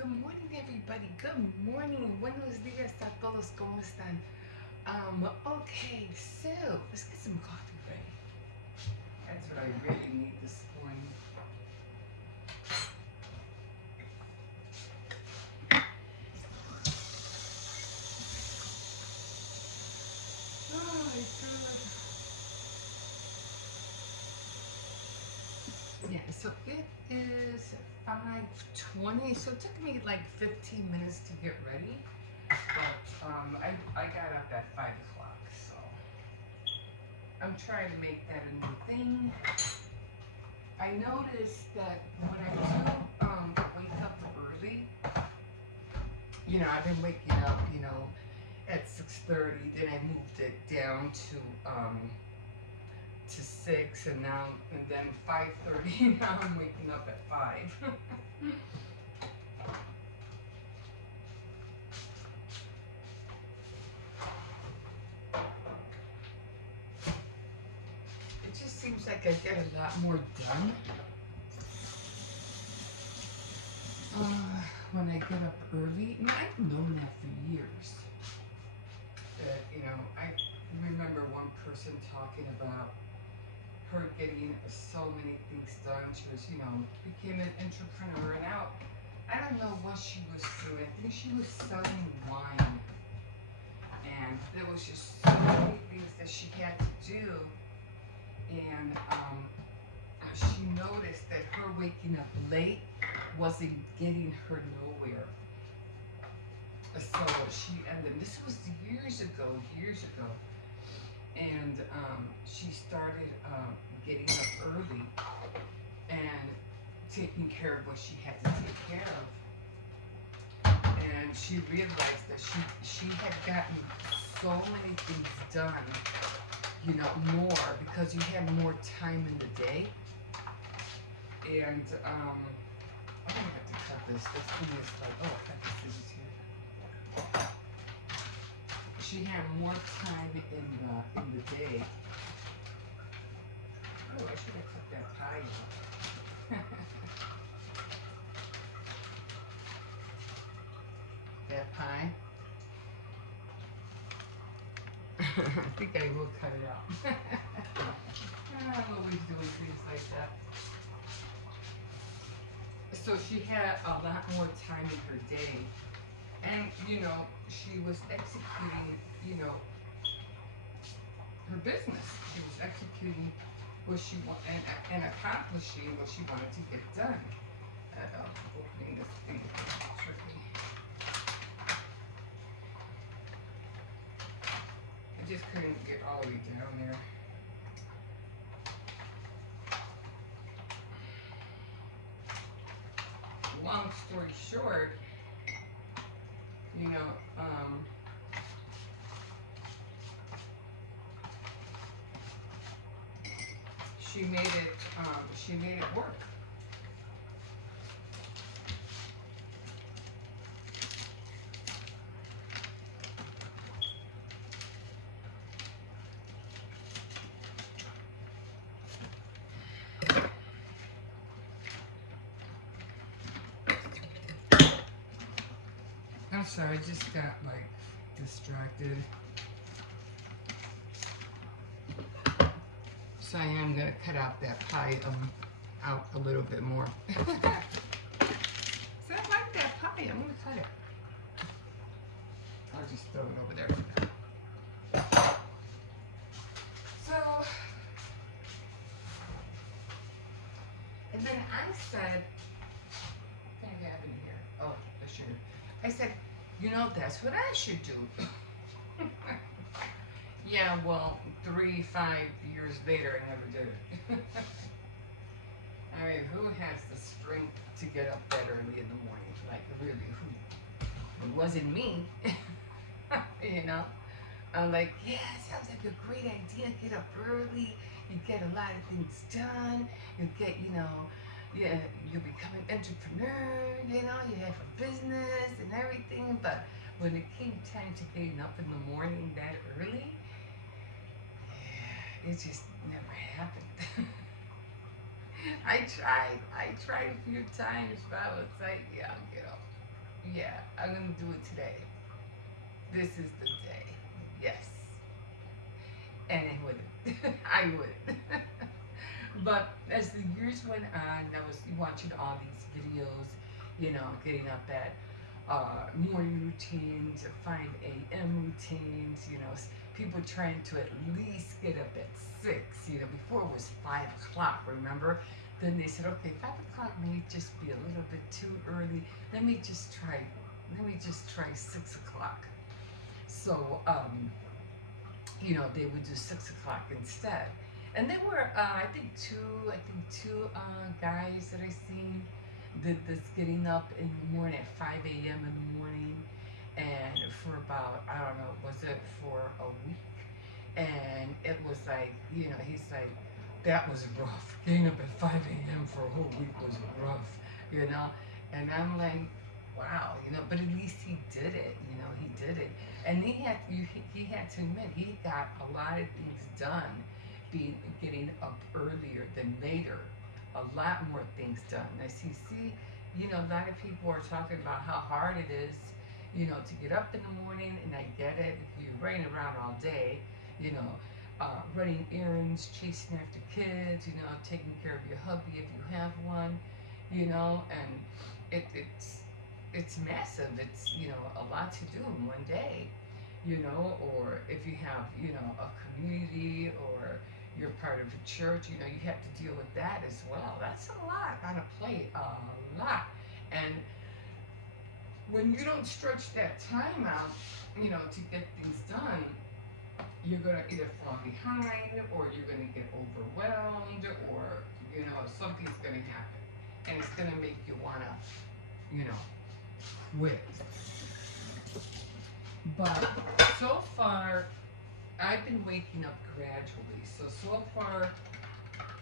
Good morning, everybody. Good morning. Buenos días a todos. ¿Cómo están? Okay, so let's get some coffee ready. That's what I really need this morning. Oh, it's good. Yeah, so it is 5:20. So it took me like 15 minutes to get ready. But I got up at 5 o'clock, so I'm trying to make that a new thing. I noticed that when I do wake up early, I've been waking up, at 6:30. Then I moved it down to 6, and then 5:30. Now I'm waking up at 5. It just seems like I get a lot more done when I get up early. And I've known that for years. That I remember one person talking about her getting so many things done. She was, became an entrepreneur. And now, I don't know what she was doing. I think she was selling wine. And there was just so many things that she had to do. And she noticed that her waking up late wasn't getting her nowhere. So and then this was years ago, and she started getting up early and taking care of what she had to take care of. And she realized that she had gotten so many things done, more because you have more time in the day. And I'm gonna have to cut this. This thing is like, oh, I got the scissors here. She had more time in the day. Oh, I should have cut that pie out. That pie. I think I will cut it out. I'm always doing things like that. So she had a lot more time in her day. And, she was executing, her business. She was executing what she wanted and accomplishing what she wanted to get done. Opening this thing tricky. I just couldn't get all the way down there. Long story short, she made it work. I'm sorry, I just got like distracted. So I am gonna cut out that pie out a little bit more. So I like that pie. I'm gonna cut it. I'll just throw it over there for now. So, and then I said, what can I have in here? Oh, the sugar. I said, that's what I should do. Yeah, well, 5 years later, I never did it. I mean, who has the strength to get up that early in the morning? Like, really, who? It wasn't me. I'm like, yeah, sounds like a great idea. Get up early. You get a lot of things done. You get, yeah, you become an entrepreneur. You have a business and everything. But when it came time to getting up in the morning that early, it just never happened. I tried a few times, but I was like, yeah, I'll get up. Yeah, I'm gonna do it today. This is the day. Yes. And I wouldn't. I would. But as the years went on, I was watching all these videos, getting up at morning routines, 5 a.m. routines, people trying to at least get up at 6, before it was 5 o'clock, remember? Then they said, okay, 5 o'clock may just be a little bit too early. Let me just try, let me just try 6 o'clock. So, they would do 6 o'clock instead. And there were, I think two guys that I seen did this getting up in the morning at 5 a.m. in the morning, and for about, I don't know, was it for a week? And it was like, he's like, that was rough. Getting up at 5 a.m. for a whole week was rough, you know. And I'm like, wow, but at least he did it, he did it. And he had to admit he got a lot of things done, getting up earlier than later, a lot more things done. As you see, a lot of people are talking about how hard it is, to get up in the morning, and I get it. If you're running around all day, you know, running errands, chasing after kids, taking care of your hubby if you have one, and it's massive. It's a lot to do in one day, or if you have a community or you're part of a church, you have to deal with that as well. That's a lot on a plate, a lot. And when you don't stretch that time out, to get things done, you're gonna either fall behind or you're gonna get overwhelmed or something's gonna happen and it's gonna make you wanna you know quit. But so far I've been waking up gradually. So far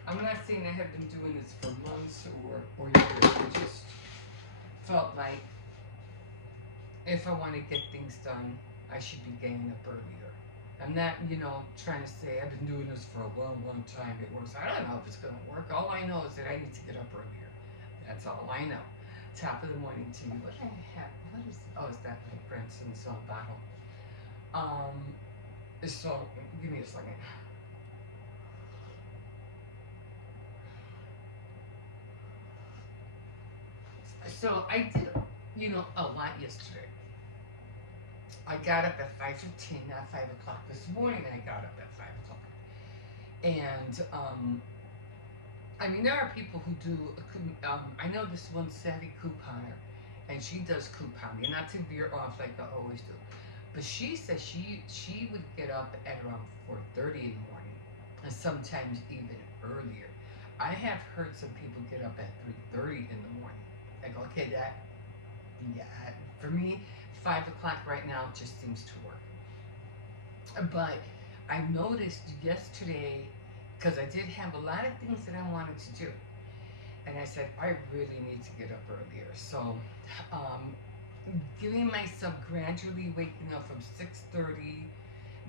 I'm not saying I have been doing this for months or years. I just felt like if I want to get things done, I should be getting up earlier. I'm not, trying to say I've been doing this for a long, long time. It works. I don't know if it's going to work. All I know is that I need to get up earlier. That's all I know. Top of the morning to you. What I have? What is? Oh, is that my Branson's bottle? Um. So give me a second. So I did, a lot yesterday. I got up at 5:15, not 5 o'clock. This morning I got up at 5 o'clock, and I mean, there are people who do. I know this one savvy couponer, and she does couponing. Not to veer off like I always do, but she says she would get up at around 4:30 in the morning, and sometimes even earlier. I have heard some people get up at 3:30 in the morning. I go, okay, yeah, for me, 5 o'clock right now just seems to work. But I noticed yesterday because I did have a lot of things that I wanted to do, and I said I really need to get up earlier. So, um, giving myself gradually waking up from 6:30,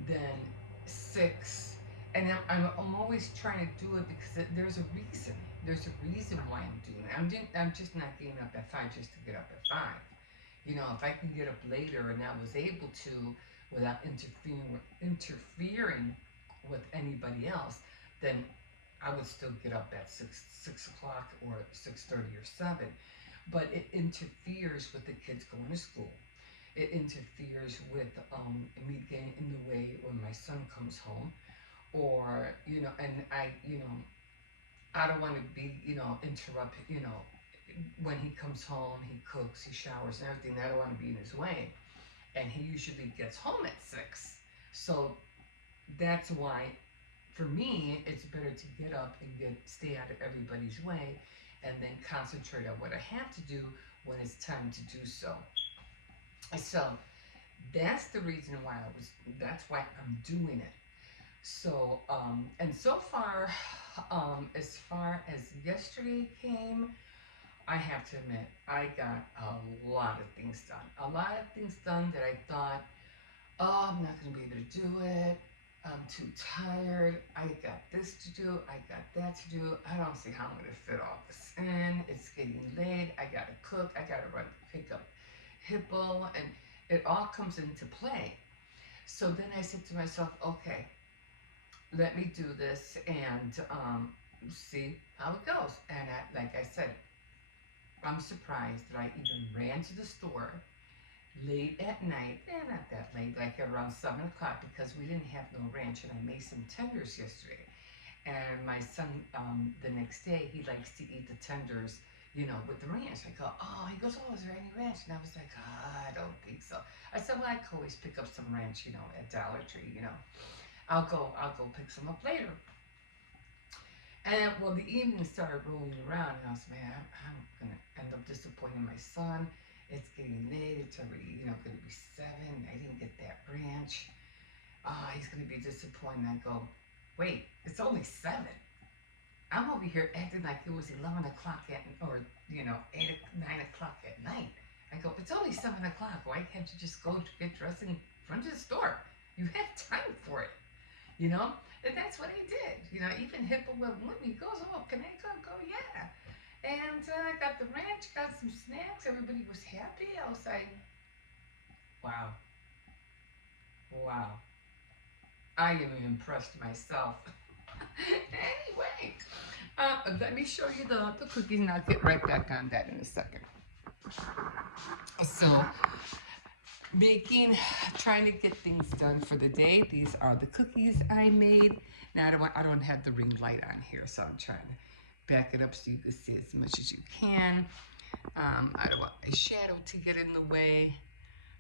then 6, and I'm always trying to do it because there's a reason. There's a reason why I'm doing it. I'm just not getting up at 5 just to get up at 5. If I can get up later and I was able to without interfering with anybody else, then I would still get up at 6 o'clock or 6:30 or 7. But it interferes with the kids going to school. It interferes with me getting in the way when my son comes home, or and I don't want to be interrupted. When he comes home, he cooks, he showers, and everything. I don't want to be in his way, and he usually gets home at 6. So that's why, for me, it's better to get up and stay out of everybody's way, and then concentrate on what I have to do when it's time to do so. So that's the reason why That's why I'm doing it. So and so as far as yesterday came, I have to admit, I got a lot of things done. A lot of things done that I thought, oh, I'm not going to be able to do it. I'm too tired. I got this to do. I got that to do. I don't see how I'm going to fit all this in. It's getting late. I got to cook. I got to run to pick up, Hippo, and it all comes into play. So then I said to myself, okay, let me do this and see how it goes. And like I said, I'm surprised that I even ran to the store late at night, not that late, like around 7 o'clock, because we didn't have no ranch, and I made some tenders yesterday. And my son, the next day, he likes to eat the tenders, with the ranch. I go, oh, he goes, oh, is there any ranch? And I was like, I don't think so. I said, well, I can always pick up some ranch, at Dollar Tree. I'll go pick some up later. And well, the evening started rolling around, and I was, man, I'm gonna end up disappointing my son. It's getting late. It's already, gonna be 7. I didn't get that ranch. He's gonna be disappointed. I go, wait, it's only 7. I'm over here acting like it was 11 o'clock or 8, 9 o'clock at night. I go, it's only 7 o'clock. Why can't you just go get dressed in front of the store? You have time for it, you know? And that's what he did. Even Hippo went with me. He goes, oh, can I go? Go, yeah. And I got the ranch, got some snacks. Everybody was happy. I was like, wow. Wow. I am impressed myself. Anyway, let me show you the cookies, and I'll get right back on that in a second. So, trying to get things done for the day. These are the cookies I made. Now I don't have the ring light on here, so I'm trying to back it up so you can see as much as you can. I don't want my shadow to get in the way.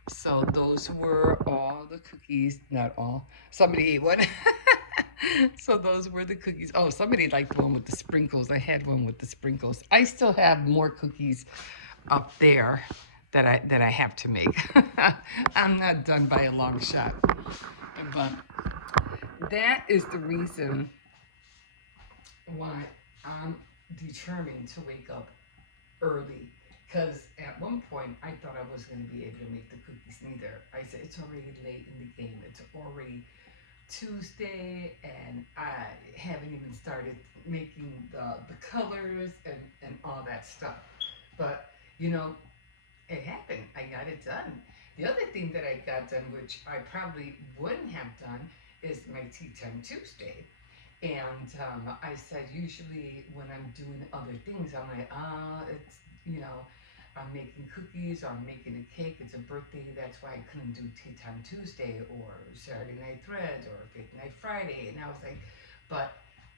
So those were all the cookies. Not all. Somebody ate one. So those were the cookies. Oh, somebody liked the one with the sprinkles. I had one with the sprinkles. I still have more cookies up there that I have to make. I'm not done by a long shot. But that is the reason why I'm determined to wake up early. Because at one point I thought I was going to be able to make the cookies neither. I said, it's already late in the game. It's already Tuesday, and I haven't even started making the colors and all that stuff. But, it happened. I got it done. The other thing that I got done, which I probably wouldn't have done, is my Tea Time Tuesday. And I said, usually when I'm doing other things, I'm like, it's, I'm making cookies, or I'm making a cake, it's a birthday, that's why I couldn't do Tea Time Tuesday, or Saturday Night Threads, or Fake Night Friday. And I was like, but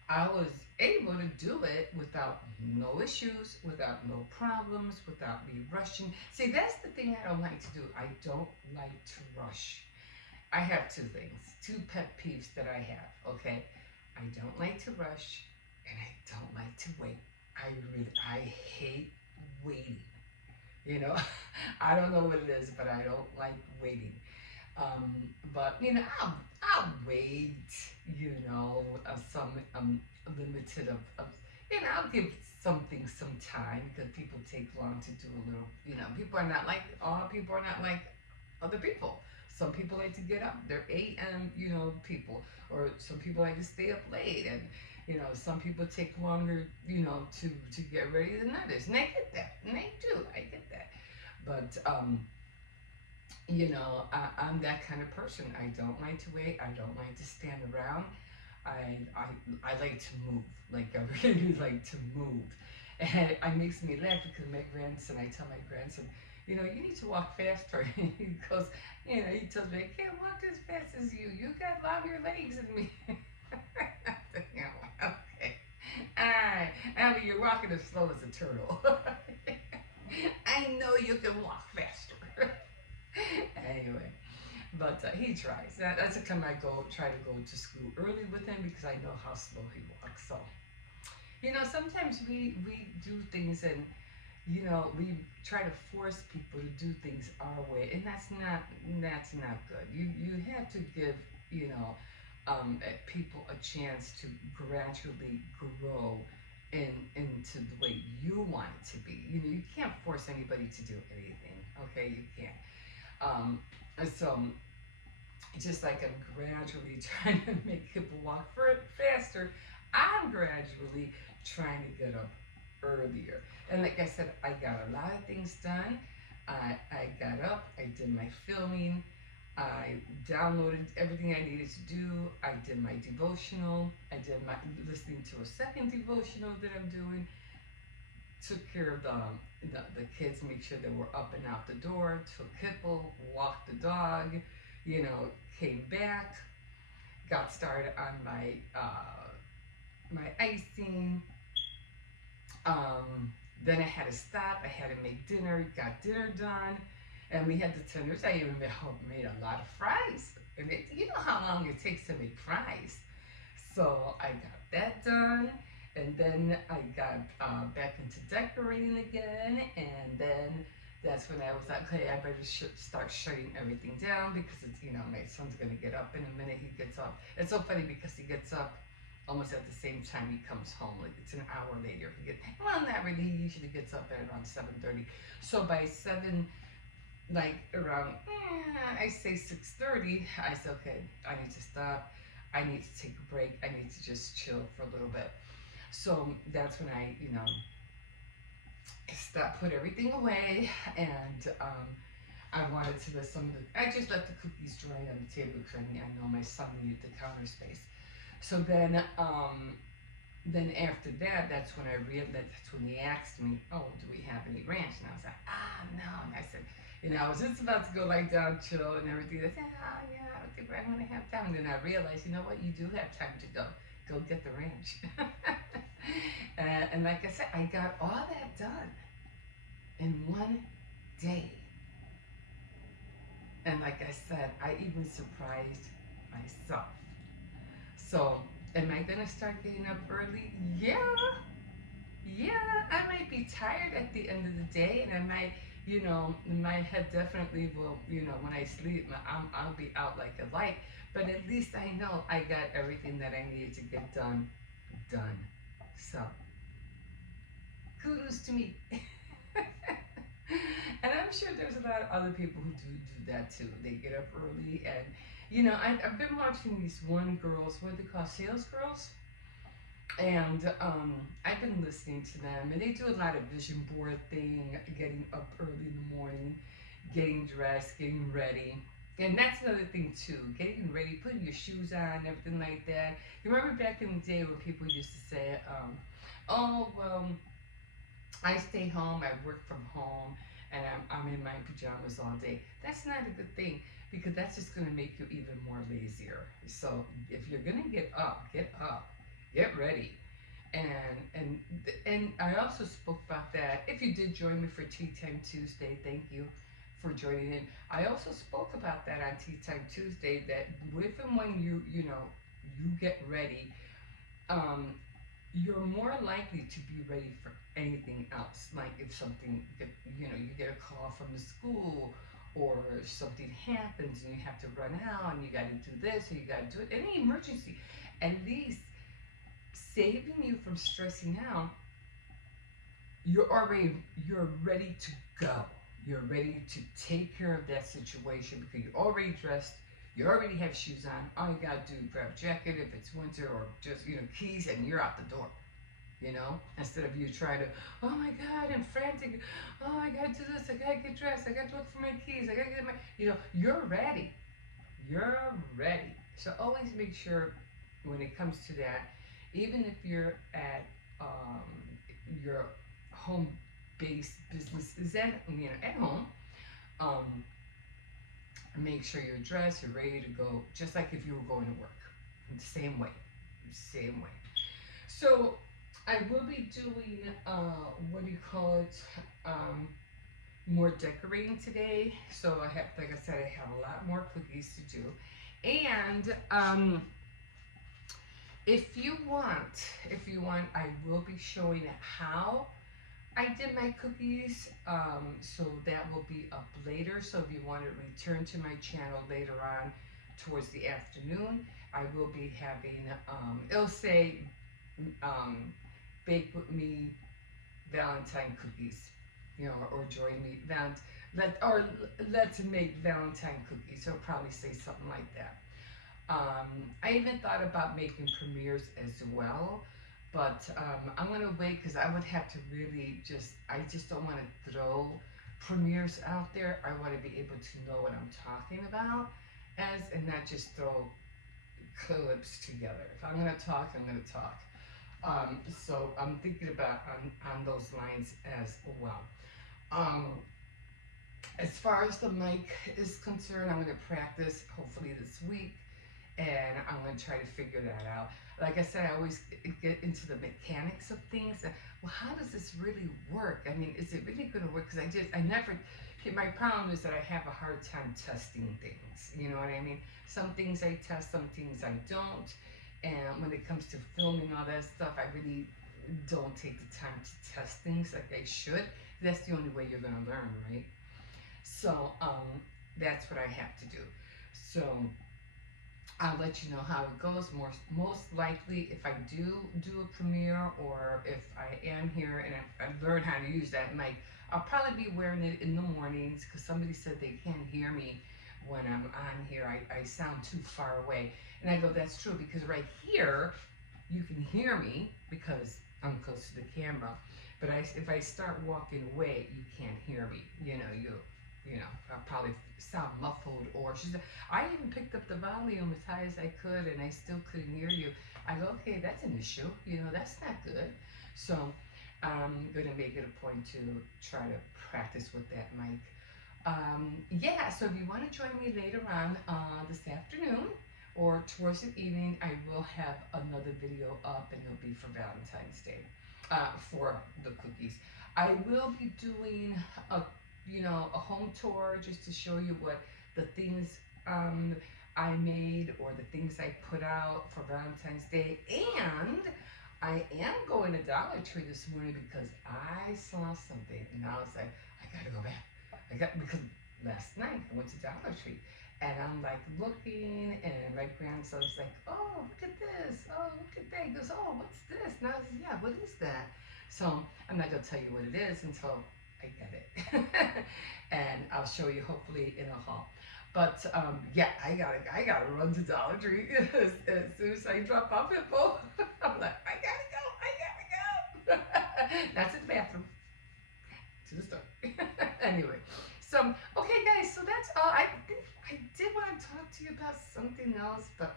I was able to do it without no issues, without no problems, without me rushing. See, that's the thing I don't like to do. I don't like to rush. I have 2 things, 2 pet peeves that I have, okay? I don't like to rush, and I don't like to wait. I hate waiting. I don't know what it is, but I don't like waiting. But I'll wait. Some limited of I'll give something some time, because people take long to do a little. People are not like all people are not like other people. Some people like to get up. They're 8 a.m. People, or some people like to stay up late, and some people take longer to get ready than others, and I get that, and I do. I get that, but I'm that kind of person. I don't like to wait. I don't like to stand around. I like to move. Like, I really like to move. And it makes me laugh, because I tell my grandson, you need to walk faster. He goes, he tells me, I can't walk as fast as you. You got longer legs than me. Okay. All right. Abby, you're walking as slow as a turtle. I know you can walk faster. Anyway, but he tries. That's the time I try to go to school early with him, because I know how slow he walks. So, sometimes we do things, and we try to force people to do things our way, and that's not good. You have to give people a chance to gradually grow into the way you want it to be. You can't force anybody to do anything. Okay, you can't. So just like I'm gradually trying to make people walk faster, I'm gradually trying to get up earlier. And like I said, I got a lot of things done. I got up, I did my filming, I downloaded everything I needed to do. I did my devotional. I did my listening to a second devotional that I'm doing. Took care of the kids, make sure they were up and out the door. Took Kipple, walked the dog, you know, came back, got started on my icing. Um, then I had to stop. I had to make dinner. Got dinner done, and we had the tenders. I even made a lot of fries. And you know how long it takes to make fries. So I got that done, and then I got back into decorating again, and then that's when I was like, okay, I better start shutting everything down because it's, you know, my son's gonna get up in a minute. He gets up. It's so funny because he gets up almost at the same time he comes home. Like it's an hour later. Well, not really. He usually gets up at around 7:30. So by 7, like around, I say 6:30, I said, okay, I need to stop. I need to take a break. I need to just chill for a little bit. So that's when I, you know, put everything away, and I wanted to let some of the. I just let the cookies dry on the table because I know my son needed the counter space. So then after that, that's when I realized. That's when he asked me, "Oh, do we have any ranch?" And I was like, no." And I said, you know, I was just about to go like down, chill, and everything. I said, yeah, I don't think I'm gonna have time. And then I realized, you know what? You do have time to go get the ranch. And like I said, I got all that done in one day. And like I said, I even surprised myself. So, am I gonna start getting up early? Yeah, yeah. I might be tired at the end of the day, and I might, you know, my head definitely will, you know, when I sleep, I'll be out like a light. But at least I know I got everything that I needed to get done. So, kudos to me. And I'm sure there's a lot of other people who do that too. They get up early, and you know, I've been watching these one girls, what they call sales girls, and I've been listening to them, and they do a lot of vision board thing, getting up early in the morning, getting dressed, getting ready. And that's another thing too, getting ready, putting your shoes on, everything like that. You remember back in the day when people used to say, "Oh well, I stay home, I work from home, and I'm in my pajamas all day." That's not a good thing because that's just going to make you even more lazier. So if you're going to get up, get ready. And I also spoke about that. If you did join me for Tea Time Tuesday, thank you for joining in. I also spoke about that on Tea Time Tuesday, that if and when you know, you get ready, um, you're more likely to be ready for anything else. Like if something, you know, you get a call from the school, or something happens and you have to run out and you got to do this or you got to do it. Any emergency, at least saving you from stressing out. You're ready to go. You're ready to take care of that situation because you're already dressed. You already have shoes on. All you gotta do is grab a jacket if it's winter, or just, you know, keys, and you're out the door. You know, instead of you trying to, oh my God, I'm frantic. Oh, I gotta do this. I gotta get dressed. I gotta look for my keys. I gotta get my, you know, you're ready. You're ready. So always make sure when it comes to that, even if you're at your home based business is at, you know, at home, um, make sure you're dressed, you're ready to go, just like if you were going to work. The same way. Same way. So I will be doing what do you call it? More decorating today. So I have, like I said, I have a lot more cookies to do. And if you want, I will be showing how I did my cookies. So that will be up later. So if you want to return to my channel later on towards the afternoon, I will be having, it'll say, bake with me Valentine cookies, you know, or join me, let's make Valentine cookies. It'll probably say something like that. I even thought about making premieres as well, but I'm gonna wait because I would have to really I just don't want to throw premieres out there, I want to be able to know what I'm talking about, and not just throw clips together. If I'm gonna talk, I'm gonna talk. So I'm thinking about on those lines as well. Um, as far as the mic is concerned, I'm gonna practice hopefully this week, and I'm gonna try to figure that out. Like I said, I always get into the mechanics of things. Well, how does this really work? I mean, is it really gonna work? Because I never. My problem is that I have a hard time testing things. You know what I mean? Some things I test, some things I don't. And when it comes to filming all that stuff, I really don't take the time to test things like I should. That's the only way you're gonna learn, right? So that's what I have to do. So I'll let you know how it goes. Most likely, if I do a premiere, or if I am here and I learn how to use that mic, I'll probably be wearing it in the mornings because somebody said they can't hear me when I'm on here. I sound too far away. And I go, that's true, because right here, you can hear me because I'm close to the camera. But if I start walking away, you can't hear me. I'll probably sound muffled. Or she said, I even picked up the volume as high as I could, and I still couldn't hear you. I go, okay, that's an issue. That's not good. So I'm gonna make it a point to try to practice with that mic. Yeah, so if you want to join me later on this afternoon or towards the evening, I will have another video up, and it'll be for Valentine's Day, for the cookies. I will be doing a home tour just to show you what the things I made, or the things I put out for Valentine's Day. And I am going to Dollar Tree this morning because I saw something, and I was like, I gotta go back. Because last night I went to Dollar Tree, and I'm like looking, and my grandson's like, oh, look at this, oh, look at that. He goes, oh, what's this? And I was like, yeah, what is that? So I'm not gonna tell you what it is until I get it, and I'll show you hopefully in a haul. But yeah, I gotta run to Dollar Tree as soon as I drop off info. I'm like, I gotta go. That's in the bathroom to the store. Anyway, so okay, guys, so that's all. I think I did want to talk to you about something else, but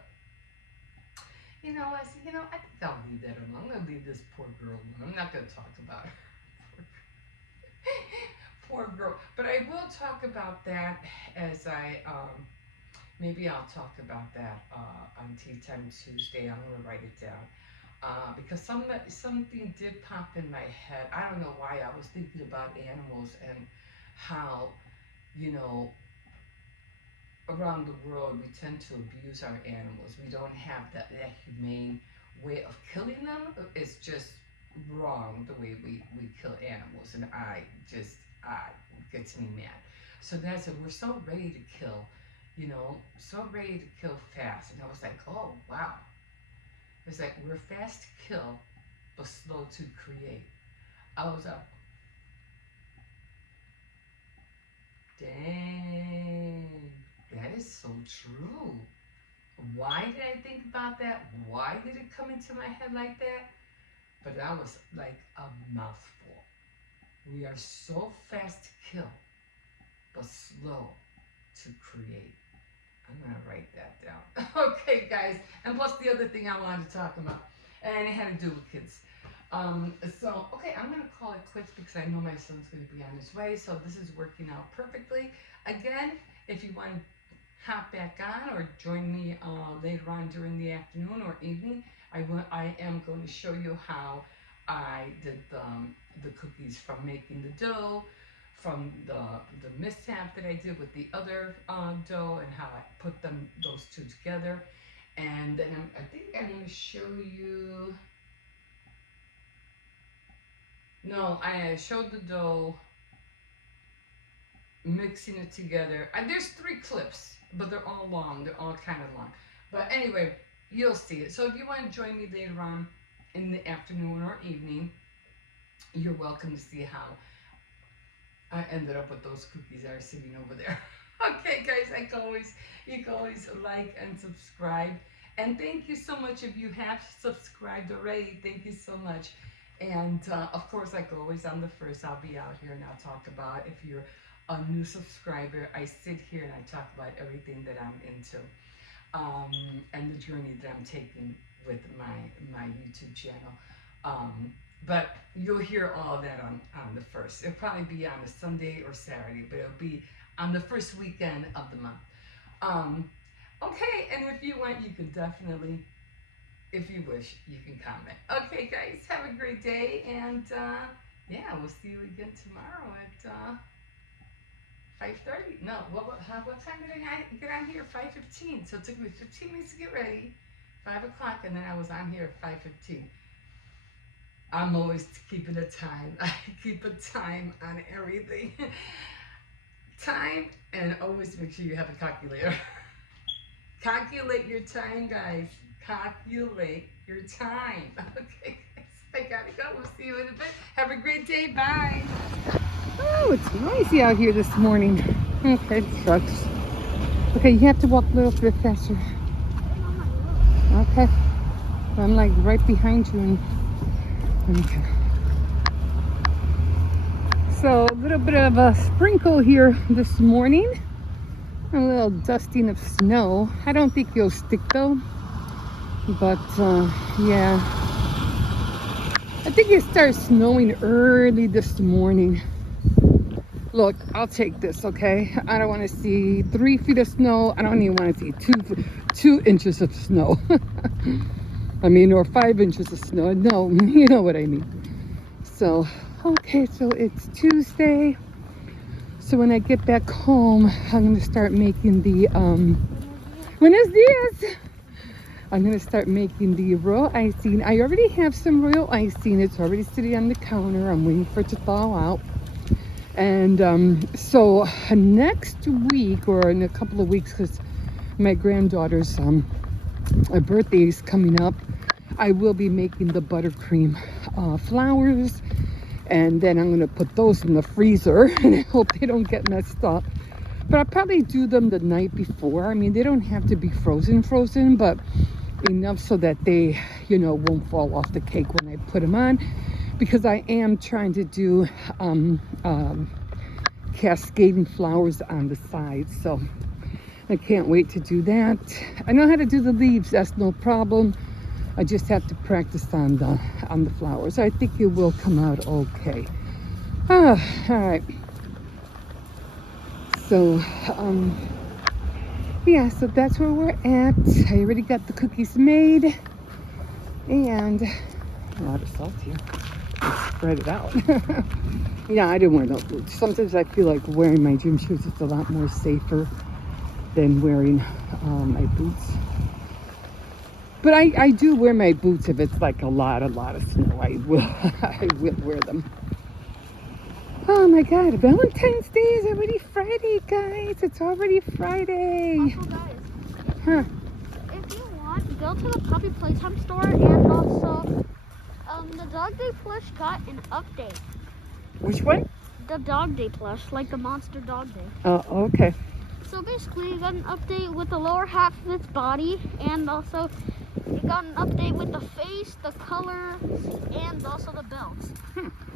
I said, I think I'll leave that alone. I'm gonna leave this poor girl alone. I'm not gonna talk about her. Poor girl. But I will talk about that as maybe I'll talk about that on Tea Time Tuesday. I'm gonna write it down. Because something did pop in my head. I don't know why. I was thinking about animals and how, around the world we tend to abuse our animals. We don't have that humane way of killing them. It's just wrong the way we kill animals, and it gets me mad. So that's it. We're so ready to kill, so ready to kill fast. And I was like, oh wow. It's like we're fast to kill, but slow to create. I was up. Dang, that is so true. Why did I think about that? Why did it come into my head like that? But that was like a mouthful. We are so fast to kill, but slow to create. I'm gonna write that down. Okay, guys. And plus the other thing I wanted to talk about, and it had to do with kids. So okay, I'm gonna call it quits because I know my son's gonna be on his way. So this is working out perfectly. Again, if you want to hop back on or join me later on during the afternoon or evening, I am going to show you how I did the cookies, from making the dough, from the mishap that I did with the other dough, and how I put those two together. And then I think I'm going to show you. No, I showed the dough, mixing it together. There's 3 clips, but they're all long. They're all kind of long. But anyway, you'll see it. So if you want to join me later on in the afternoon or evening, you're welcome to see how I ended up with those cookies that are sitting over there. Okay, guys, you can always like and subscribe. And thank you so much if you have subscribed already. Thank you so much. And of course, like always, on the first, I'll be out here and I'll talk about, if you're a new subscriber, I sit here and I talk about everything that I'm into, um, and the journey that I'm taking with my YouTube channel. Um, but you'll hear all of that on the first. It'll probably be on a Sunday or Saturday, but it'll be on the first weekend of the month. Um, okay, and if you want, you can definitely, if you wish, you can comment. Okay, guys, have a great day, and yeah, we'll see you again tomorrow at 5:30. No, what time did I get on here? 5:15. So it took me 15 minutes to get ready. 5 o'clock, and then I was on here at 5:15. I'm always keeping a time. I keep a time on everything. Time, and always make sure you have a calculator. Calculate your time, guys. Calculate your time. Okay, guys, I gotta go. We'll see you in a bit. Have a great day. Bye. Oh, it's noisy out here this morning. Okay, trucks. Okay, you have to walk a little bit faster. Okay. I'm like right behind you. Okay. So a little bit of a sprinkle here this morning. A little dusting of snow. I don't think you'll stick though. But yeah. I think it started snowing early this morning. Look, I'll take this, okay? I don't want to see 3 feet of snow. I don't even want to see 2 inches of snow. I mean, or 5 inches of snow. No, you know what I mean. So, okay, so it's Tuesday. So when I get back home, I'm going to start making the, Buenos dias! I'm going to start making the royal icing. I already have some royal icing. It's already sitting on the counter. I'm waiting for it to thaw out. And so next week, or in a couple of weeks, because my granddaughter's birthday is coming up, I will be making the buttercream flowers, and then I'm going to put those in the freezer, and I hope they don't get messed up. But I'll probably do them the night before. I mean, they don't have to be frozen, but enough so that they, won't fall off the cake when I put them on. Because I am trying to do cascading flowers on the side, so I can't wait to do that. I know how to do the leaves, that's no problem. I just have to practice on the flowers. I think it will come out okay. All right. So yeah, so that's where we're at. I already got the cookies made, and a lot of salt here. Spread it out. Yeah, I didn't wear no boots. Sometimes I feel like wearing my gym shoes is a lot more safer than wearing my boots. But I do wear my boots if it's like a lot of snow. I will wear them. Oh my God, Valentine's Day is already Friday, guys. It's already Friday. Also, guys, Huh. if you want, go to the Puppy Playtime store, and also the Dog Day plush got an update. Which one? The Dog Day plush, like the Monster Dog Day. Oh, okay. So basically, you got an update with the lower half of its body, and also you got an update with the face, the color, and also the belts.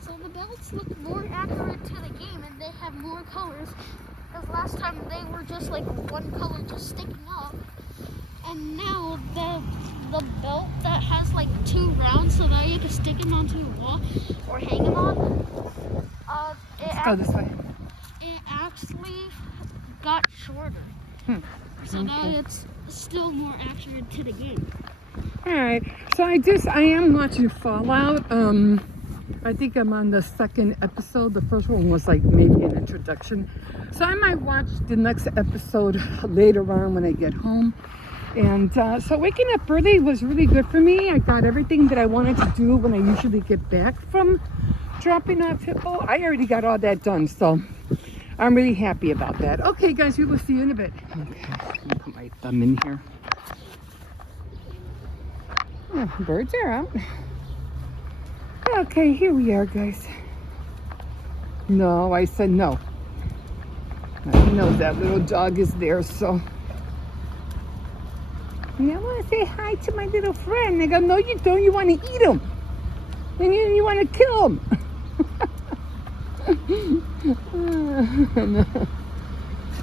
So the belts look more accurate to the game, and they have more colors. Because last time they were just like one color just sticking up, and now the belt that has like 2 rounds, so now you can stick them onto a wall or hang them on. This way. It actually got shorter. So now it's still more accurate to the game. All right. So I am watching Fallout. I think I'm on the 2nd episode. The first one was like maybe an introduction. So I might watch the next episode later on when I get home. And so waking up early was really good for me. I got everything that I wanted to do when I usually get back from dropping off Hippo. I already got all that done, so I'm really happy about that. Okay, guys, we will see you in a bit. Okay, I'm gonna put my thumb in here. Oh, birds are out. Okay, here we are, guys. No, I said no. I know that little dog is there, so. And I want to say hi to my little friend. I go, no, you don't. You want to eat him. And you want to kill them.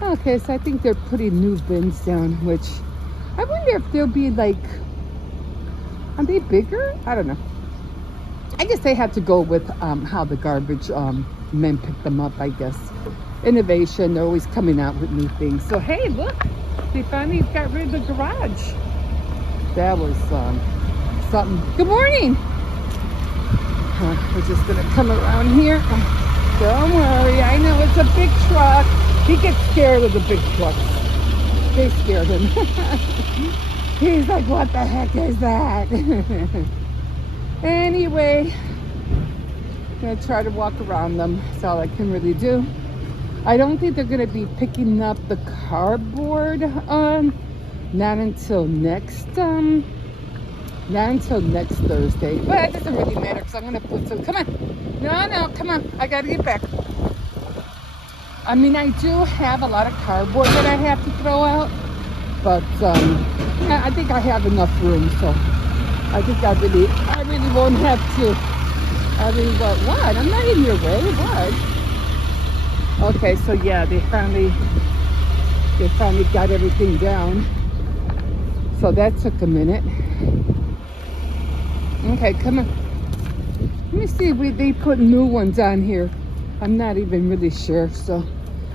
Okay, so I think they're putting new bins down, which I wonder if they'll be like, are they bigger? I don't know. I guess they have to go with how the garbage men pick them up, I guess. Innovation, they're always coming out with new things. So hey, look, they finally got rid of the garage. That was something. Good morning. We're just gonna come around here. Don't worry, I know it's a big truck. He gets scared of the big trucks. They scared him. He's like, what the heck is that? Anyway, I'm gonna try to walk around them. That's all I can really do. I don't think they're gonna be picking up the cardboard not until next Thursday. But it doesn't really matter because I'm gonna put some. Come on, no, come on. I gotta get back. I mean, I do have a lot of cardboard that I have to throw out, but I think I have enough room, so I think I really won't have to. I really won't. What? I'm not in your way. What? Okay, so yeah, they finally got everything down. So that took a minute. Okay, come on. Let me see if they put new ones on here. I'm not even really sure, so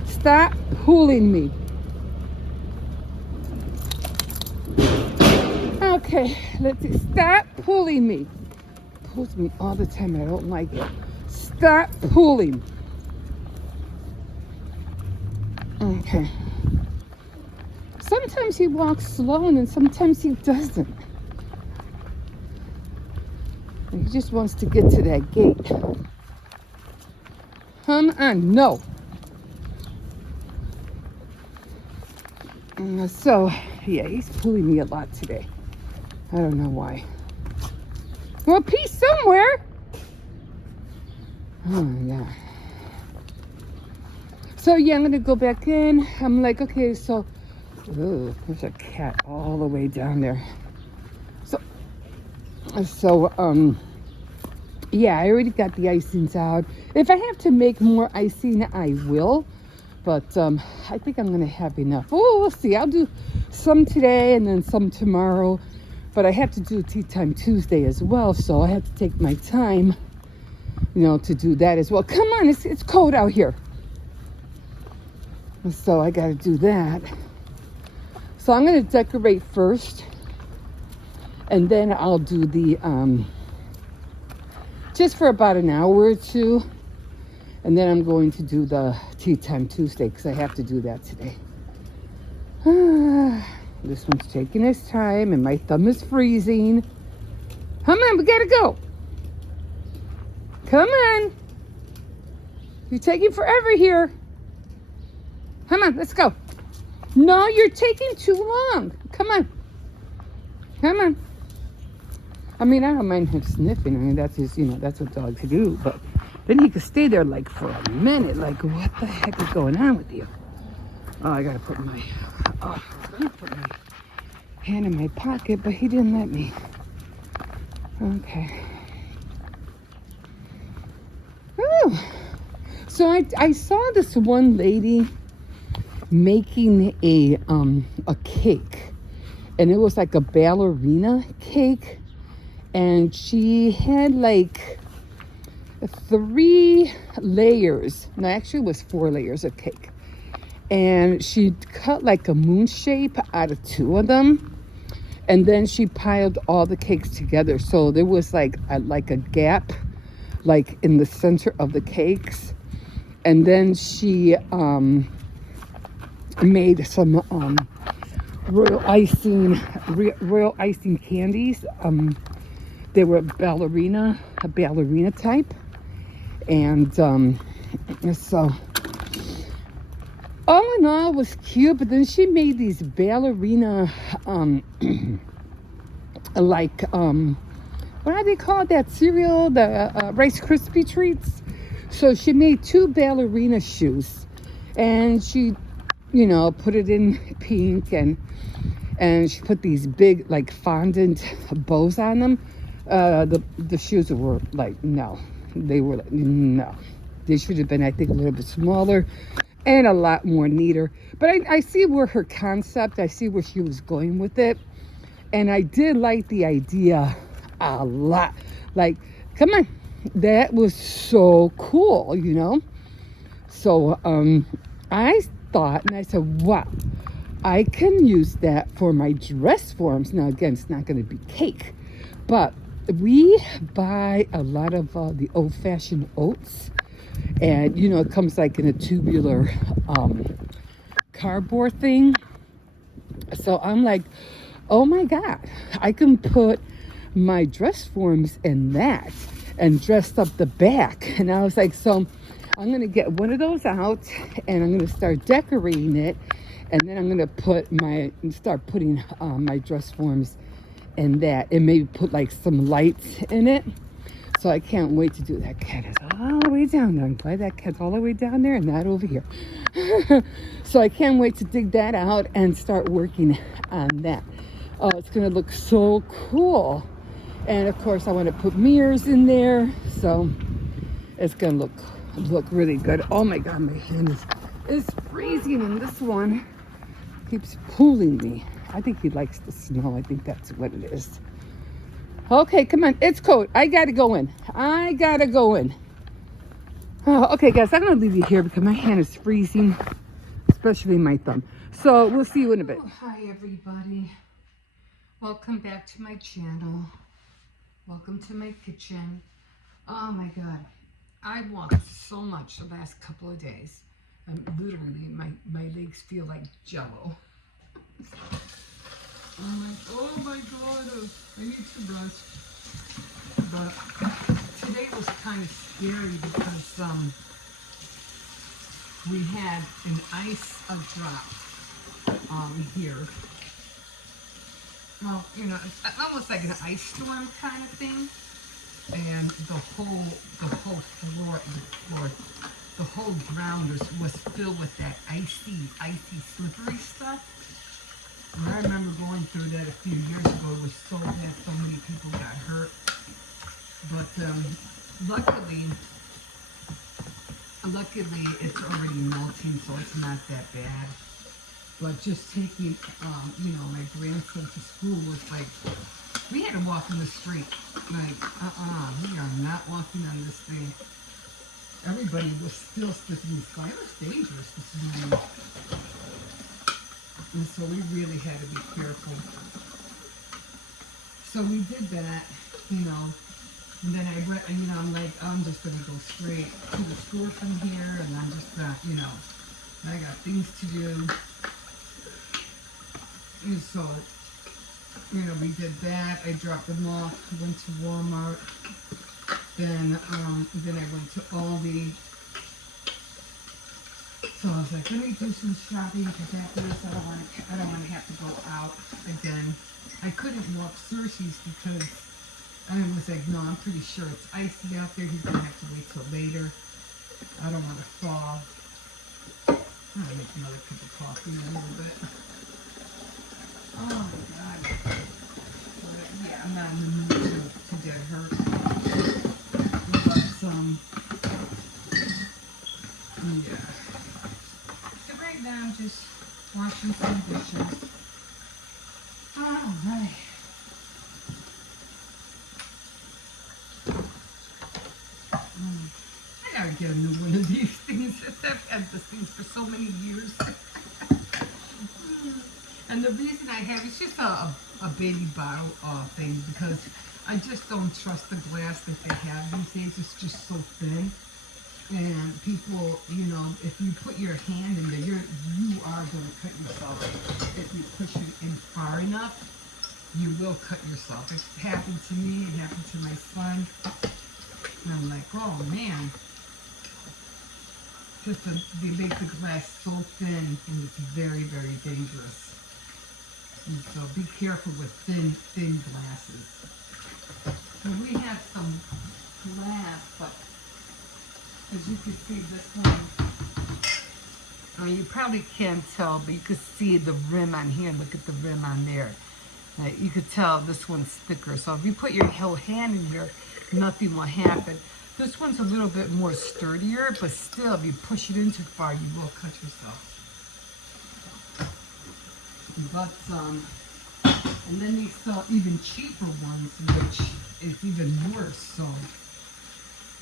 stop pulling me. Okay, let's see. Stop pulling me. Pulls me all the time. I don't like it. Stop pulling. Okay. Sometimes he walks slow and then sometimes he doesn't. And he just wants to get to that gate. Come on, no. So, yeah, he's pulling me a lot today. I don't know why. Well, pee somewhere. Oh, yeah. So, yeah, I'm going to go back in. I'm like, okay, so, ooh, there's a cat all the way down there. So, yeah, I already got the icings out. If I have to make more icing, I will. But I think I'm going to have enough. Oh, we'll see. I'll do some today and then some tomorrow. But I have to do Tea Time Tuesday as well. So I have to take my time, to do that as well. Come on, it's cold out here. So I got to do that. So I'm going to decorate first. And then I'll do the, just for about an hour or two. And then I'm going to do the Tea Time Tuesday because I have to do that today. This one's taking its time and my thumb is freezing. Come on, we gotta go. Come on. You're taking forever here. Come on, let's go. No, you're taking too long. Come on. Come on. I mean, I don't mind him sniffing. I mean, that's his, that's what dogs do. But then he could stay there like for a minute. Like, what the heck is going on with you? Oh, I gotta put my hand in my pocket, but he didn't let me. Okay. Whew. So I saw this one lady making a cake, and it was like a ballerina cake, and she had like 3 layers. No, actually it was 4 layers of cake. And she cut like a moon shape out of 2 of them. And then she piled all the cakes together. So there was like a gap like in the center of the cakes. And then she made some royal icing candies. They were a ballerina type. And so all in all, it was cute. But then she made these ballerina what do they call that cereal, the Rice Krispie treats. So she made 2 ballerina shoes, and she put it in pink, and she put these big like fondant bows on them. The shoes were like, no. They were like, no. They should have been, I think, a little bit smaller and a lot more neater. But I see where her concept, I see where she was going with it. And I did like the idea a lot. Like, come on, that was so cool, you know? So I thought, and I said, wow, I can use that for my dress forms. Now, again, it's not going to be cake, but we buy a lot of the old-fashioned oats. And, you know, it comes like in a tubular cardboard thing. So I'm like, oh my God, I can put my dress forms in that and dress up the back. And I was like, so I'm going to get one of those out and I'm going to start decorating it. And then I'm going to start putting my dress forms in that and maybe put like some lights in it. So I can't wait to do that. Cat is all the way down there. I'm glad that cat's all the way down there and not over here. So I can't wait to dig that out and start working on that. Oh, it's going to look so cool. And of course, I want to put mirrors in there. So it's going to look really good. Oh my God, my hand is freezing, and this one keeps pulling me. I think he likes the snow. I think that's what it is. Okay, come on. It's cold. I got to go in. Oh, okay, guys, I'm going to leave you here because my hand is freezing, especially my thumb. So we'll see you in a bit. Oh, hi, everybody. Welcome back to my channel. Welcome to my kitchen. Oh, my God. I walked so much the last couple of days. Literally, my legs feel like Jell-O. Oh my God, I need to rest. But today was kind of scary because we had an ice drop here. Well, you know, it's almost like an ice storm kind of thing. And the whole floor, the whole ground was filled with that icy, slippery stuff. And I remember going through that a few years ago. It was so bad, so many people got hurt. But luckily, it's already melting, so it's not that bad. But just taking, you know, my grandson to school was like, we had to walk in the street. Like, we are not walking on this thing. Everybody was still slipping and sliding. It was dangerous this morning. And so we really had to be careful. So we did that, you know. And then I went, you know, I'm like, I'm just going to go straight to the store from here. And I'm just not, you know, I got things to do. And so, you know, we did that. I dropped them off, went to Walmart. Then I went to Aldi. So I was like, let me do some shopping because after this, I don't want to have to go out again. I couldn't walk Cersei's because I was like, no, I'm pretty sure it's icy out there. He's gonna have to wait till later. I don't want to fall. I'm gonna make another cup of coffee in a little bit. Oh my God. But yeah, I'm not in the mood to get hurt. But yeah. So right now I'm just washing some dishes. All right. I gotta get a new one of these things. I've had these things for so many years. And the reason I have it's just a baby bottle thing because I just don't trust the glass that they have these days. It's just so thin. And people, you know, if you put your hand in there, you are going to cut yourself. If you push it in far enough, you will cut yourself. It happened to me. It happened to my son. And I'm like, oh man. They make the glass so thin, and it's very, very dangerous. And so be careful with thin glasses. And we have some glass, but as you can see, this one, you probably can't tell, but you can see the rim on here. Look at the rim on there. You could tell this one's thicker. So if you put your whole hand in here, nothing will happen. This one's a little bit more sturdier, but still, if you push it in too far, you will cut yourself. But, and then they sell even cheaper ones, which is even worse. So,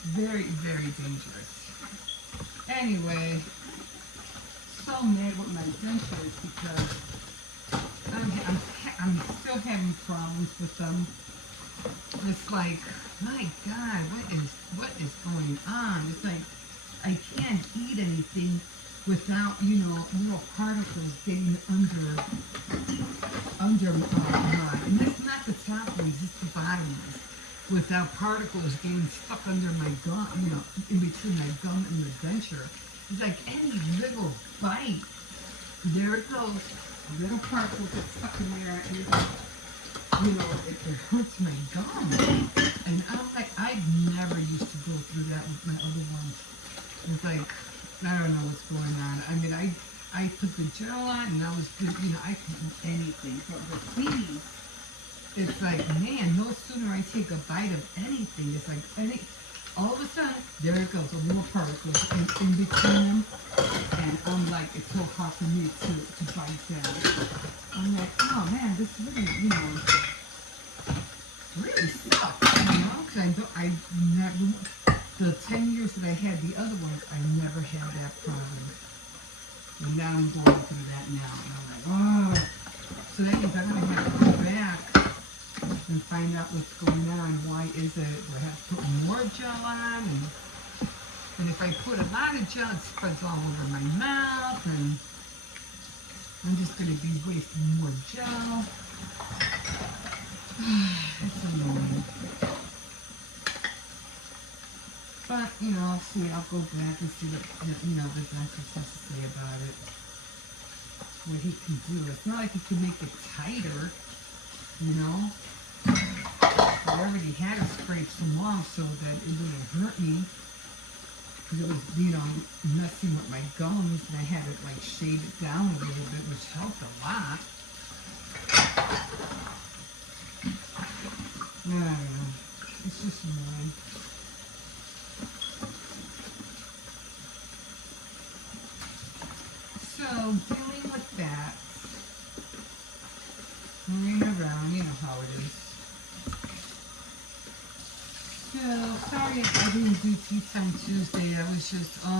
very, very dangerous. Anyway, so mad with my dentures because I'm still having problems with them. It's like, my God, what is going on? It's like I can't eat anything without, little particles getting under mine. And that's not the top ones, it's the bottom ones. Without particles getting stuck under my gum, in between my gum and the denture. It's like any little bite, there it goes. A little particle gets stuck in there, and it hurts my gum. And I'm like, I never used to go through that with my other ones. It's like, I don't know what's going on. I mean, I put the gel on, and I was good, I can eat anything. But with these, it's like, man, no sooner I take a bite of anything, it's like all of a sudden, there it goes, a little particle in between them, and I'm like, it's so hard for me to bite down. I'm like, oh man, this really, really sucks, because I never, the 10 years that I had the other ones, I never had that problem. And now I'm going through that now, and I'm like, oh, so that means I'm going to have to go back and find out what's going on. Why is it? Do I have to put more gel on? And if I put a lot of gel, it spreads all over my mouth, and I'm just going to be wasting more gel. It's annoying. But, I'll go back and see what, the dentist has to say about it. What he can do. It's not like he can make it tighter, I already had it scraped some off so that it wouldn't hurt me. Because it was, messing with my gums, and I had it like shade it down a little bit, which helped a lot. I don't know. It's just annoying. So, dealing with that, running around, you know how it is. So, sorry I didn't do Tea Time Tuesday. I was just so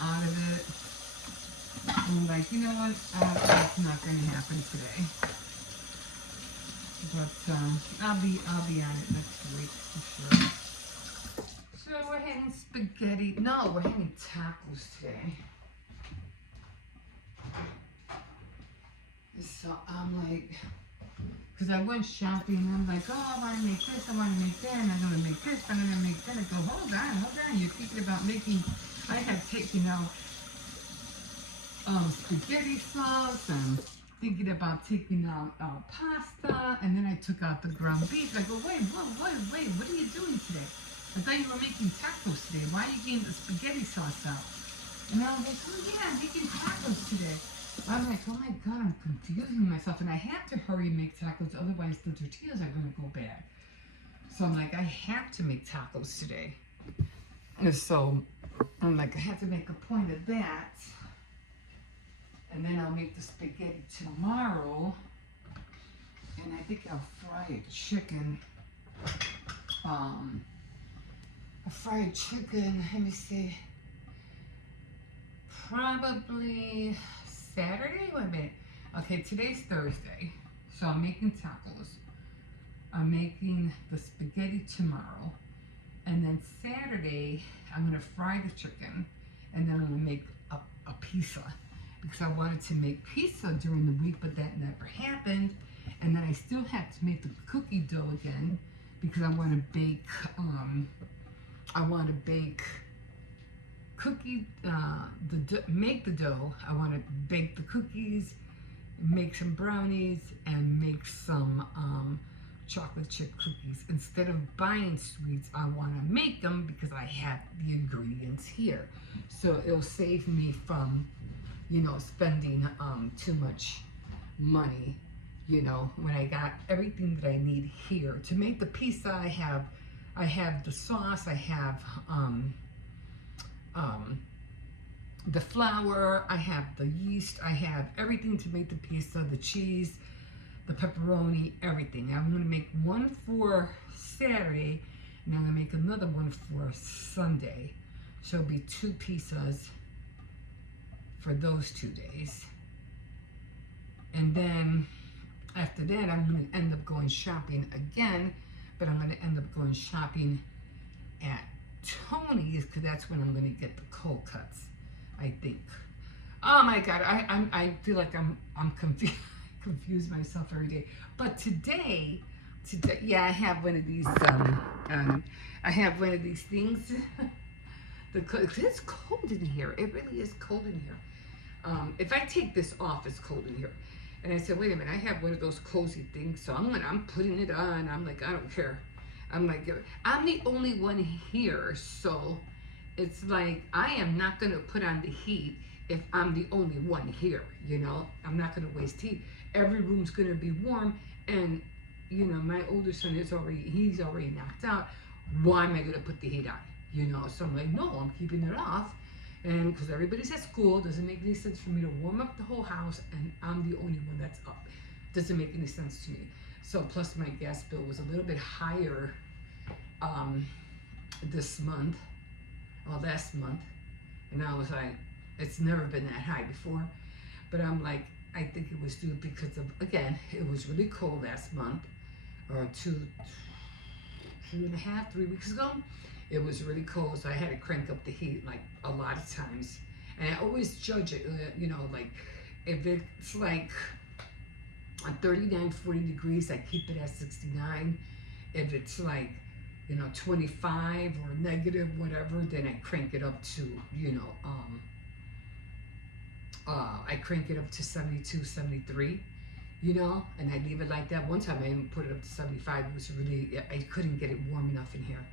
out of it. I'm like, you know what? It's not going to happen today. But I'll be on it next week for sure. So we're having spaghetti. No, we're having tacos today. So I'm like, because I went shopping and I'm like, oh, I want to make this, I want to make that, and I'm going to make this, I'm going to make that. I go, hold on, you're thinking about making, I had taken out spaghetti sauce, and thinking about taking out pasta, and then I took out the ground beef. I go, wait, what are you doing today? I thought you were making tacos today. Why are you getting the spaghetti sauce out? And I was like, oh yeah, I'm making tacos today. I'm like, oh my God, I'm confusing myself, and I have to hurry and make tacos, otherwise the tortillas are going to go bad. So I'm like, I have to make tacos today. And so I'm like, I have to make a point of that. And then I'll make the spaghetti tomorrow. And I think I'll fry a chicken. Let me see. Probably Saturday? Wait a minute. Okay, today's Thursday. So I'm making tacos. I'm making the spaghetti tomorrow. And then Saturday, I'm going to fry the chicken. And then I'm going to make a pizza. Because I wanted to make pizza during the week, but that never happened. And then I still have to make the cookie dough again. Because I want to bake, make the dough. I want to bake the cookies, make some brownies, and make some chocolate chip cookies. Instead of buying sweets, I want to make them because I have the ingredients here. So it'll save me from, spending too much money, you know, when I got everything that I need here. To make the pizza, I have the sauce, I have the flour, I have the yeast, I have everything to make the pizza, the cheese, the pepperoni, everything. I'm gonna make one for Saturday, and I'm gonna make another one for Sunday. So it'll be 2 pizzas for those 2 days. And then after that, I'm gonna end up going shopping again, but I'm gonna end up going shopping at Tony's, because that's when I'm gonna get the cold cuts, I think. Oh my God, I feel like I'm confused. Confuse myself every day. But today, yeah, I have one of these. I have one of these things. It's cold in here. It really is cold in here. If I take this off, it's cold in here. And I said, wait a minute, I have one of those cozy things, so I'm putting it on. I'm like, I don't care. I'm like, I'm the only one here, so it's like I am not gonna put on the heat if I'm the only one here, you know? I'm not gonna waste heat. Every room's gonna be warm, and you know, my older son he's already knocked out. Why am I gonna put the heat on? You know, so I'm like, no, I'm keeping it off. And because everybody's at school, doesn't make any sense for me to warm up the whole house, and I'm the only one that's up. Doesn't make any sense to me. So plus my gas bill was a little bit higher this month, or last month, and I was like, it's never been that high before. But I'm like, I think it was due because of, again, it was really cold last month, or 2.5, 3 weeks ago. It was really cold, so I had to crank up the heat like a lot of times. And I always judge it, you know, like if it's like 39, 40 degrees, I keep it at 69. If it's like, you know, 25 or negative, whatever, then I crank it up to, you know, I crank it up to 72, 73, you know, and I leave it like that. One time I even put it up to 75. It was really, I couldn't get it warm enough in here.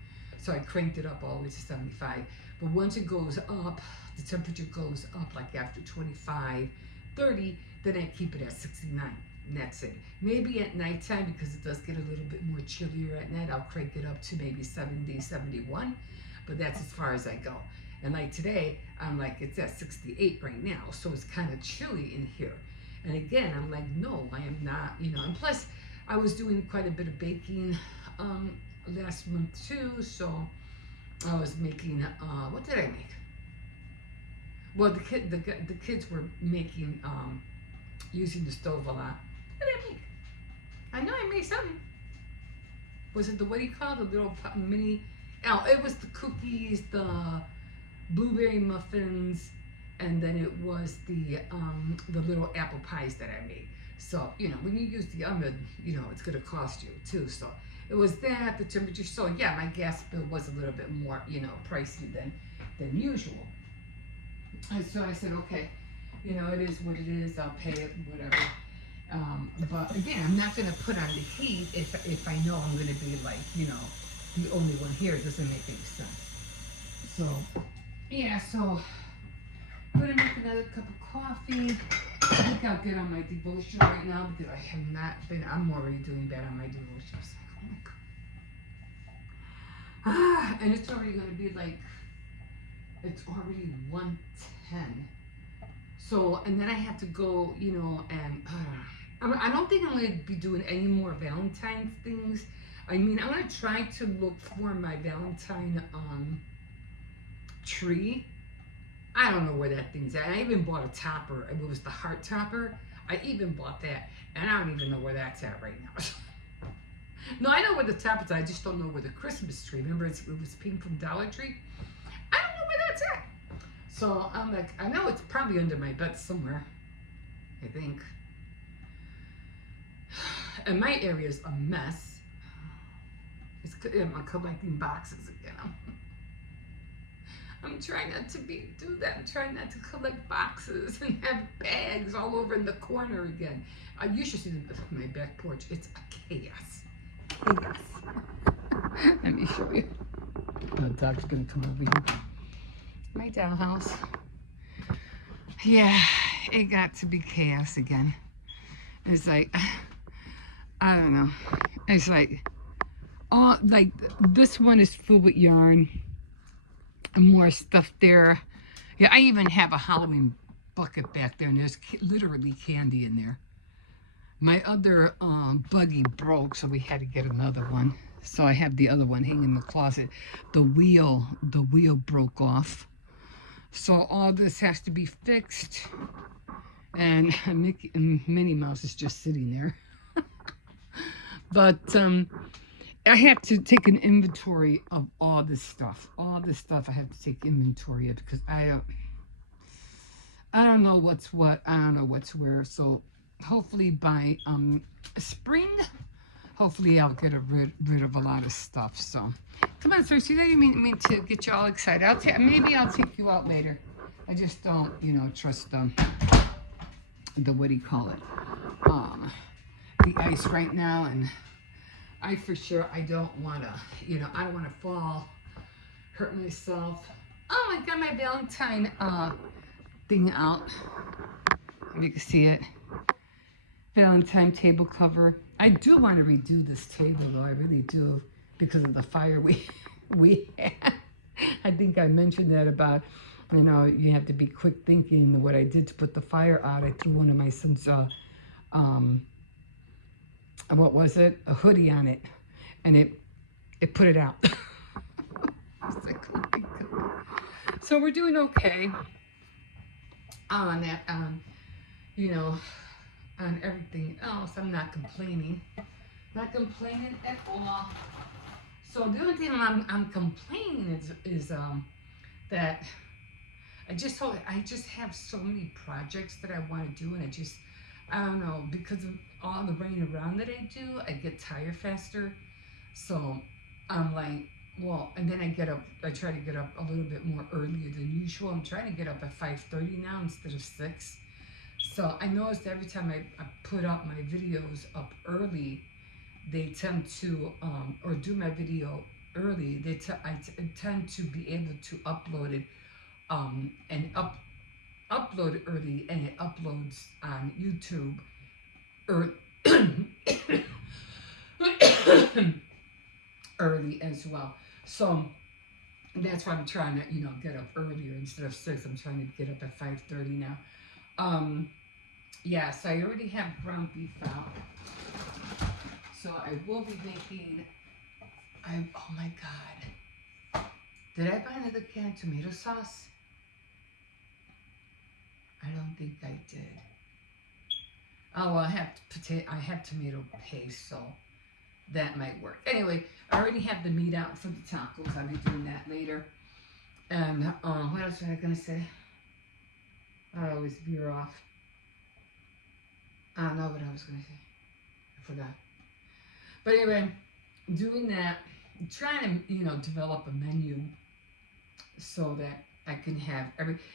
So I cranked it up all the way to 75. But once it goes up, the temperature goes up like after 25, 30, then I keep it at 69. And that's it. Maybe at nighttime, because it does get a little bit more chillier at night, I'll crank it up to maybe 70, 71. But that's as far as I go. And like today, I'm like, it's at 68 right now. So it's kind of chilly in here. And again, I'm like, no, I am not, you know. And plus, I was doing quite a bit of baking last month too. So I was making, what did I make? Well, the kids were making, using the stove a lot. What did I make? I know I made something. Was it the, what do you call it? The little mini, oh, it was the cookies, the blueberry muffins, and then it was the little apple pies that I made. So, you know, when you use the oven, you know, it's gonna cost you too. So it was that, the temperature. So yeah, my gas bill was a little bit more, you know, pricey than usual. And so I said, okay, you know, it is what it is. I'll pay it, whatever. But again, I'm not gonna put on the heat if I know I'm gonna be like, you know, the only one here. It doesn't make any sense. So yeah, so I'm gonna make another cup of coffee. I think I'll get on my devotion right now because I have not been. I'm already doing bad on my devotion. It's like, oh my God. And it's already gonna be like, it's already 1:10. So, and then I have to go, you know, and I don't think I'm going to be doing any more Valentine's things. I mean, I'm going to try to look for my Valentine tree. I don't know where that thing's at. I even bought a topper. It was the heart topper. I even bought that, and I don't even know where that's at right now. No, I know where the topper's at. I just don't know where the Christmas tree. Remember, it was pink from Dollar Tree? I don't know where that's at. So I'm like, I know it's probably under my bed somewhere, I think. And my area is a mess. I'm collecting boxes again. I'm trying not to do that. I'm trying not to collect boxes and have bags all over in the corner again. You should see my back porch. It's a chaos. Chaos. Let me show you. The dog's gonna come over here. My dollhouse. Yeah, it got to be chaos again. It's like, I don't know. It's like, all, like, this one is filled with yarn and more stuff there. Yeah, I even have a Halloween bucket back there, and there's literally candy in there. My other buggy broke, so we had to get another one. So I have the other one hanging in the closet. The wheel broke off. So all this has to be fixed. And Minnie Mouse is just sitting there. But I have to take an inventory of all this stuff. All this stuff I have to take inventory of, because I don't know what's what. I don't know what's where. So hopefully by spring, hopefully I'll get rid of a lot of stuff. So come on, Cersei, I didn't mean to get you all excited. Maybe I'll take you out later. I just don't, trust the what do you call it? The ice right now, and I for sure I don't wanna, I don't wanna fall, hurt myself. Oh, I got my Valentine thing out. You can see it. Valentine table cover. I do want to redo this table though, I really do, because of the fire we had. I think I mentioned that about, you have to be quick thinking. What I did to put the fire out, I threw one of my son's, what was it? A hoodie on it, and it put it out. I was like, oh my God. So we're doing okay on that, on everything else. I'm not complaining. Not complaining at all. So the only thing I'm complaining is that I just have so many projects that I want to do, and I don't know, because of all the running around that I do, I get tired faster. So I'm like, well, and then I try to get up a little bit more earlier than usual. I'm trying to get up at 5:30 now instead of 6. So I noticed every time I put up my videos up early, they tend to, or do my video early, I tend to be able to upload it, and upload it early, and it uploads on YouTube early as well. So that's why I'm trying to, get up earlier instead of 6. I'm trying to get up at 5:30 now. Yeah, so I already have ground beef out. So I will be making, oh my God. Did I buy another can of tomato sauce? I don't think I did. Oh, well, I have tomato paste, so that might work. Anyway, I already have the meat out for the tacos. I'll be doing that later. And what else was I gonna say? I always veer off. I don't know what I was gonna say. I forgot. But anyway, doing that, trying to, develop a menu so that I can have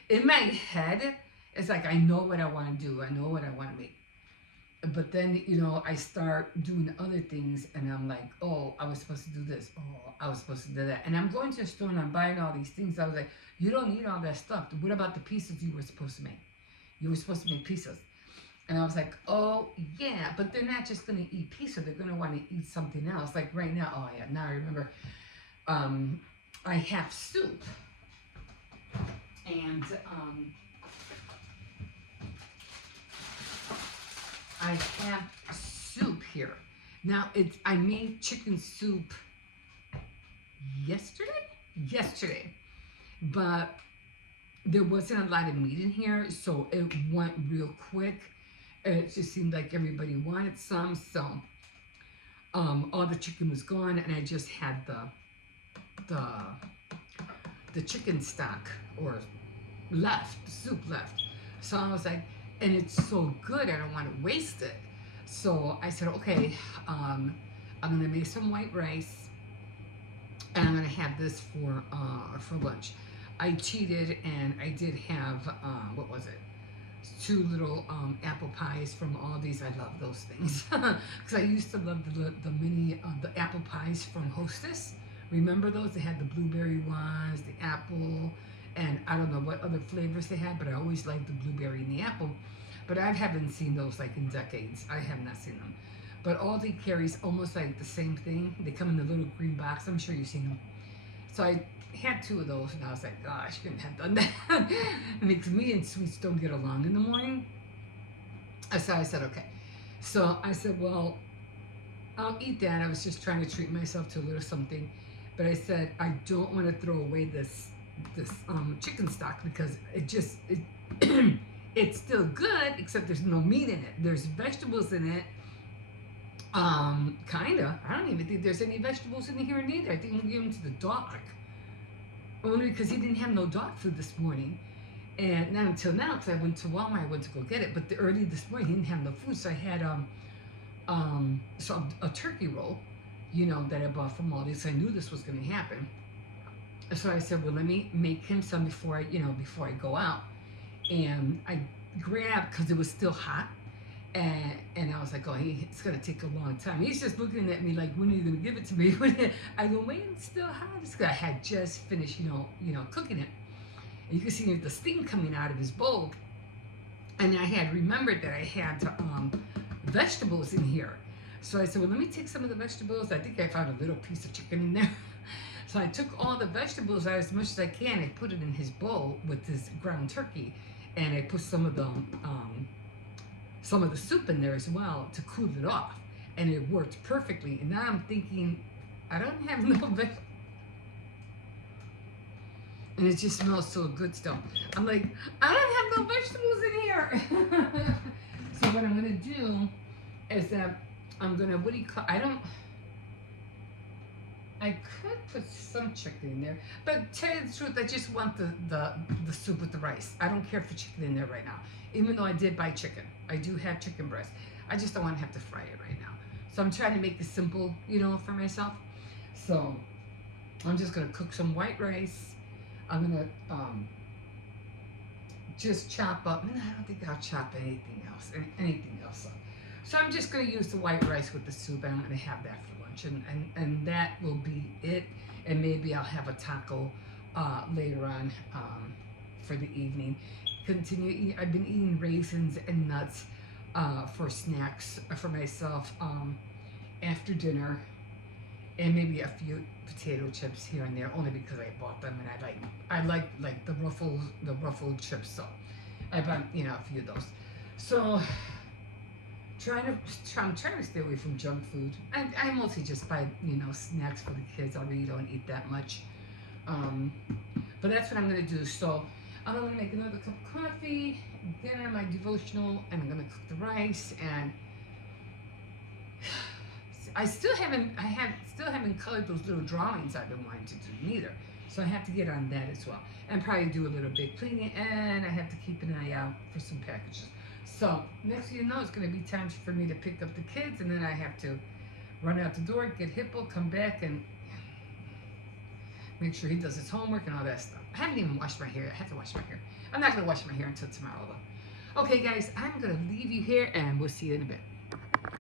in my head, it's like I know what I want to do. I know what I want to make. But then, I start doing other things, and I'm like, oh, I was supposed to do this. Oh, I was supposed to do that. And I'm going to the store and I'm buying all these things. I was like, you don't need all that stuff. What about the pieces you were supposed to make? You were supposed to make pizzas. And I was like, oh, yeah, but they're not just going to eat pizza. They're going to want to eat something else. Like right now, oh, yeah, now I remember, I have soup. And I have soup here. Now, I made chicken soup yesterday. But there wasn't a lot of meat in here, so it went real quick. It just seemed like everybody wanted some, so all the chicken was gone, and I just had the chicken stock soup left. So I was like, and it's so good, I don't want to waste it. So I said, okay, I'm gonna make some white rice, and I'm gonna have this for lunch. I cheated, and I did have what was it? 2 little apple pies from Aldi's. I love those things because I used to love the mini the apple pies from Hostess. Remember those? They had the blueberry ones, the apple, And I don't know what other flavors they had, but I always liked the blueberry and the apple. But I haven't seen those like in decades. I have not seen them. But Aldi carries almost like the same thing. They come in the little green box. I'm sure you've seen them. So I had 2 of those, and I was like, gosh, I shouldn't have done that. Because me and sweets don't get along in the morning. So I said, okay. So I said, well, I'll eat that. I was just trying to treat myself to a little something. But I said, I don't want to throw away this chicken stock because it's still good, except there's no meat in it. There's vegetables in it. Kinda. I don't even think there's any vegetables in here neither. I think we'll give them to the dog. Only because he didn't have no dog food this morning. And not until now, because I went to Walmart, I went to go get it. But early this morning, he didn't have no food. So I had a turkey roll, that I bought from Aldi. So I knew this was going to happen. So I said, well, let me make him some before I go out. And I grabbed, because it was still hot. And I was like, oh, it's going to take a long time. He's just looking at me like, when are you going to give it to me? I go, wait, it's still hot. I had just finished, cooking it. And you can see the steam coming out of his bowl. And I had remembered that I had vegetables in here. So I said, well, let me take some of the vegetables. I think I found a little piece of chicken in there. So I took all the vegetables out as much as I can. I put it in his bowl with this ground turkey. And I put some of the soup in there as well to cool it off. And it worked perfectly. And now I'm thinking, I don't have no vegetables. And it just smells so good still. I'm like, I don't have no vegetables in here. So what I'm going to do is that I'm going to, I could put some chicken in there. But to tell you the truth, I just want the soup with the rice. I don't care for chicken in there right now. Even though I did buy chicken. I do have chicken breast. I just don't want to have to fry it right now. So I'm trying to make it simple, for myself. So I'm just going to cook some white rice. I'm going to just chop up. I don't think I'll chop anything else up. So I'm just going to use the white rice with the soup, and I'm going to have that for lunch. And that will be it. And maybe I'll have a taco later on for the evening. Continue eating. I've been eating raisins and nuts for snacks for myself after dinner, and maybe a few potato chips here and there, only because I bought them and I like the ruffled chips. So I bought a few of those. So I'm trying to stay away from junk food. I mostly just buy snacks for the kids. I really don't eat that much, but that's what I'm gonna do. So I'm going to make another cup of coffee, dinner, my devotional, and I'm going to cook the rice. And I still haven't colored those little drawings I've been wanting to do neither. So I have to get on that as well. And probably do a little bit cleaning, and I have to keep an eye out for some packages. So next thing you know, it's going to be time for me to pick up the kids, and then I have to run out the door, get Hippo, come back, and make sure he does his homework and all that stuff. I haven't even washed my hair. I have to wash my hair. I'm not going to wash my hair until tomorrow, though. Okay, guys, I'm going to leave you here, and we'll see you in a bit.